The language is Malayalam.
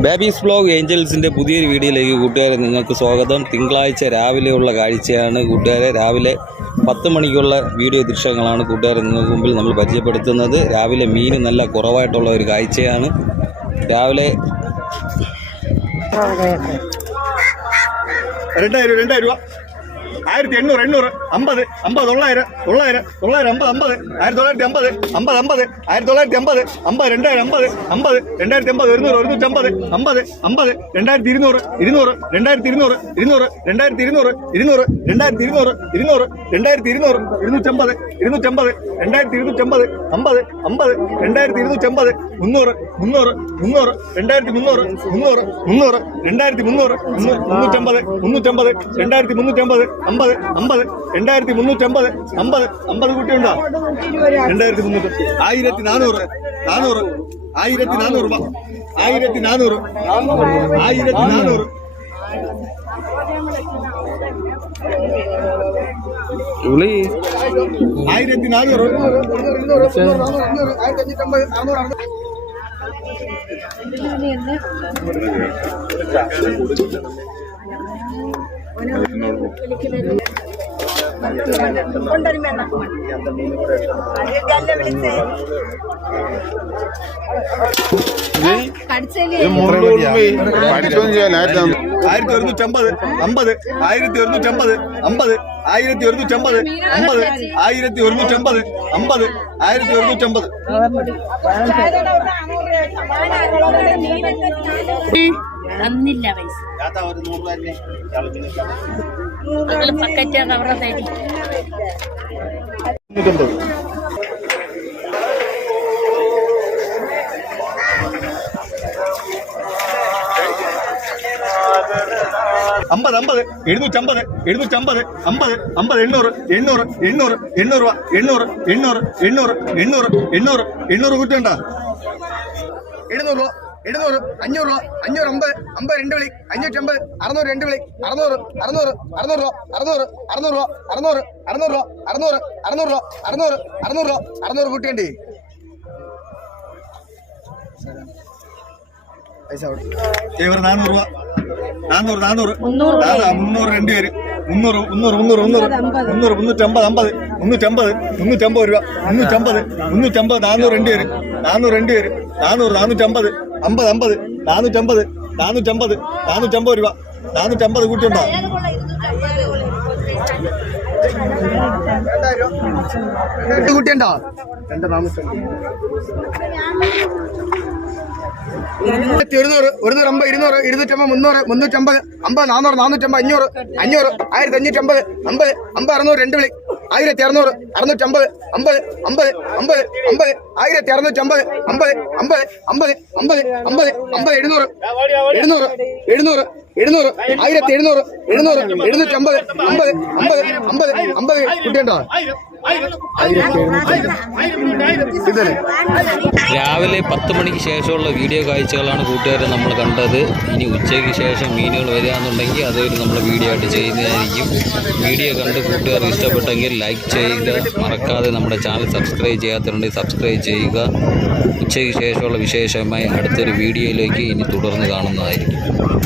ബേബീസ് ബ്ലോഗ് ഏഞ്ചൽസിന്റെ പുതിയൊരു വീഡിയോയിലേക്ക് കൂട്ടുകാരെ നിങ്ങൾക്ക് സ്വാഗതം. തിങ്കളാഴ്ച രാവിലെയുള്ള കാഴ്ചയാണ് കൂട്ടുകാരെ. രാവിലെ പത്ത് മണിക്കുള്ള വീഡിയോ ദൃശ്യങ്ങളാണ് കൂട്ടുകാരെ നിങ്ങൾക്ക് മുമ്പിൽ നമ്മൾ പരിചയപ്പെടുത്തുന്നത്. രാവിലെ മീൻ നല്ല കുറവായിട്ടുള്ള ഒരു കാഴ്ചയാണ്. രാവിലെ രണ്ടായിരം രണ്ടായിരം രൂപ. ആയിരത്തി എണ്ണൂറ് എണ്ണൂറ് അമ്പത് അമ്പത് തൊള്ളായിരം തൊള്ളായിരം തൊള്ളായിരം അമ്പത് അമ്പത് ആയിരത്തി തൊള്ളായിരത്തി അമ്പത് അമ്പത് അമ്പത് ആയിരത്തി തൊള്ളായിരത്തി അമ്പത് അമ്പത് രണ്ടായിരം അമ്പത് അമ്പത് രണ്ടായിരത്തി അമ്പത് ഒരുന്നൂറ് ഒരുന്നൂറ്റമ്പത് അമ്പത് അമ്പത് രണ്ടായിരത്തി ഇരുന്നൂറ് ഇരുന്നൂറ് രണ്ടായിരത്തി ഇരുന്നൂറ് ഇരുന്നൂറ് രണ്ടായിരത്തി ഇരുന്നൂറ് ഇരുന്നൂറ് രണ്ടായിരത്തി ഇരുന്നൂറ് ഇരുന്നൂറ് രണ്ടായിരത്തി ഇരുന്നൂറ് ഇരുന്നൂറ്റമ്പത് ഇരുന്നൂറ്റമ്പത് രണ്ടായിരത്തി ഇരുന്നൂറ്റമ്പത് അമ്പത് അമ്പത് രണ്ടായിരത്തി ഇരുന്നൂറ്റമ്പത് മുന്നൂറ് മുന്നൂറ് മുന്നൂറ് രണ്ടായിരത്തി മുന്നൂറ് മുന്നൂറ് മുന്നൂറ് രണ്ടായിരത്തി മുന്നൂറ് മുന്നൂ- മുന്നൂറ്റമ്പത് മുന്നൂറ്റമ്പത് രണ്ടായിരത്തി മുന്നൂറ്റമ്പത് അമ്പത് അമ്പത് രണ്ടായിരത്തി മുന്നൂറ്റി അമ്പത് അമ്പത് കുട്ടിയുണ്ടോ? രണ്ടായിരത്തി മുന്നൂറ്റി ആയിരത്തി നാനൂറ്. നാനൂറ്. ആയിരത്തി നാനൂറ് രൂപ. ആയിരത്തി നാനൂറ്. ആയിരത്തി നാനൂറ്. ആയിരത്തി നാനൂറ്. ചെയ്യാനായിട്ടാണ് ആയിരത്തി ഒരുന്നൂറ്റമ്പത് അമ്പത് ആയിരത്തി ഒരുന്നൂറ്റമ്പത് അമ്പത് ആയിരത്തി ഒരുന്നൂറ്റമ്പത് അമ്പത് ആയിരത്തി ഒരുന്നൂറ്റമ്പത് അമ്പത് ആയിരത്തി ഒരുന്നൂറ്റമ്പത് തന്നില്ല പൈസ. അമ്പത് അമ്പത് എഴുന്നൂറ്റമ്പത് എഴുന്നൂറ്റമ്പത് അമ്പത് അമ്പത് എണ്ണൂറ് എണ്ണൂറ് എണ്ണൂറ് എണ്ണൂറ് രൂപ എണ്ണൂറ് എണ്ണൂറ് എണ്ണൂറ് എണ്ണൂറ് എണ്ണൂറ് എണ്ണൂറ് കൂട്ടണ്ട എഴുന്നൂറ് രൂപ. എഴുന്നൂറ് അഞ്ഞൂറ് രൂപ അഞ്ഞൂറ് അമ്പത് അമ്പത് രണ്ട് വിളി അഞ്ഞൂറ്റമ്പത് അറുന്നൂറ് രണ്ട് വിളി അറുന്നൂറ് അറുന്നൂറ് അറുന്നൂറ് രൂപ അറുന്നൂറ് അറുന്നൂറ് രൂപ അറുന്നൂറ് അറുന്നൂറ് രൂപ അറുന്നൂറ് അറുന്നൂറ് രൂപ അറുന്നൂറ് അറുന്നൂറ് രൂപ അറുന്നൂറ് കൂട്ടേണ്ടി ചേവർ നാനൂറ് രൂപ നാനൂറ് നാനൂറ് മുന്നൂറ് രണ്ട് പേര് മുന്നൂറ് മുന്നൂറ് മുന്നൂറ് മുന്നൂറ് മുന്നൂറ് മുന്നൂറ്റമ്പത് അമ്പത് മുന്നൂറ്റമ്പത് മുന്നൂറ്റമ്പത് രൂപ മുന്നൂറ്റമ്പത് മുന്നൂറ്റമ്പത് നാനൂറ് രണ്ട് പേര് നാനൂറ് രണ്ട് പേര് നാനൂറ് നാനൂറ്റമ്പത് അമ്പത് അമ്പത്. നാനൂറ്റമ്പത് നാനൂറ്റമ്പത് നാനൂറ്റമ്പത് രൂപ. നാനൂറ്റമ്പത് കൂട്ടിയുണ്ടോ? കൂട്ടിയുണ്ടോ? രണ്ട് നാനൂറ്റമ്പത്. ആയിരത്തി ഒരുന്നൂറ് അമ്പത് ഇരുന്നൂറ് ഇരുന്നൂറ്റമ്പത് മുന്നൂറ് മുന്നൂറ്റമ്പത് അമ്പത് നാനൂറ് നാനൂറ്റമ്പത് അഞ്ഞൂറ് അഞ്ഞൂറ് ആയിരത്തി അഞ്ഞൂറ്റമ്പത് അമ്പത് അമ്പത് അറുന്നൂറ് രണ്ട് വിളി. ആയിരത്തി അറുന്നൂറ് അറുന്നൂറ്റമ്പത് അമ്പത് അമ്പത് അമ്പത് അമ്പത് ആയിരത്തി അറുന്നൂറ്റമ്പത് അമ്പത് അമ്പത് അമ്പത് അമ്പത് അമ്പത് അമ്പത് എഴുന്നൂറ് എഴുന്നൂറ് എഴുന്നൂറ് എഴുന്നൂറ് ആയിരത്തി എഴുന്നൂറ് എഴുന്നൂറ് എഴുന്നൂറ്റമ്പത് അമ്പത് അമ്പത് അമ്പത് അമ്പത് കുട്ടിയുണ്ടോ രാവിലെ പത്ത് മണിക്ക് ശേഷമുള്ള വീഡിയോ കാഴ്ചകളാണ് കൂട്ടുകാരെ നമ്മൾ കണ്ടത്. ഇനി ഉച്ചയ്ക്ക് ശേഷം മീനുകൾ വരികയാണെന്നുണ്ടെങ്കിൽ അതൊരു നമ്മൾ വീഡിയോ ആയിട്ട് ചെയ്യുന്നതായിരിക്കും. വീഡിയോ കണ്ട് കൂട്ടുകാർക്ക് ഇഷ്ടപ്പെട്ടെങ്കിൽ ലൈക്ക് ചെയ്യുക. മറക്കാതെ നമ്മുടെ ചാനൽ സബ്സ്ക്രൈബ് ചെയ്യാത്തതുണ്ടെങ്കിൽ സബ്സ്ക്രൈബ് ചെയ്യുക. ഉച്ചയ്ക്ക് ശേഷമുള്ള വിശേഷമായി അടുത്തൊരു വീഡിയോയിലേക്ക് ഇനി തുടർന്ന് കാണുന്നതായിരിക്കും.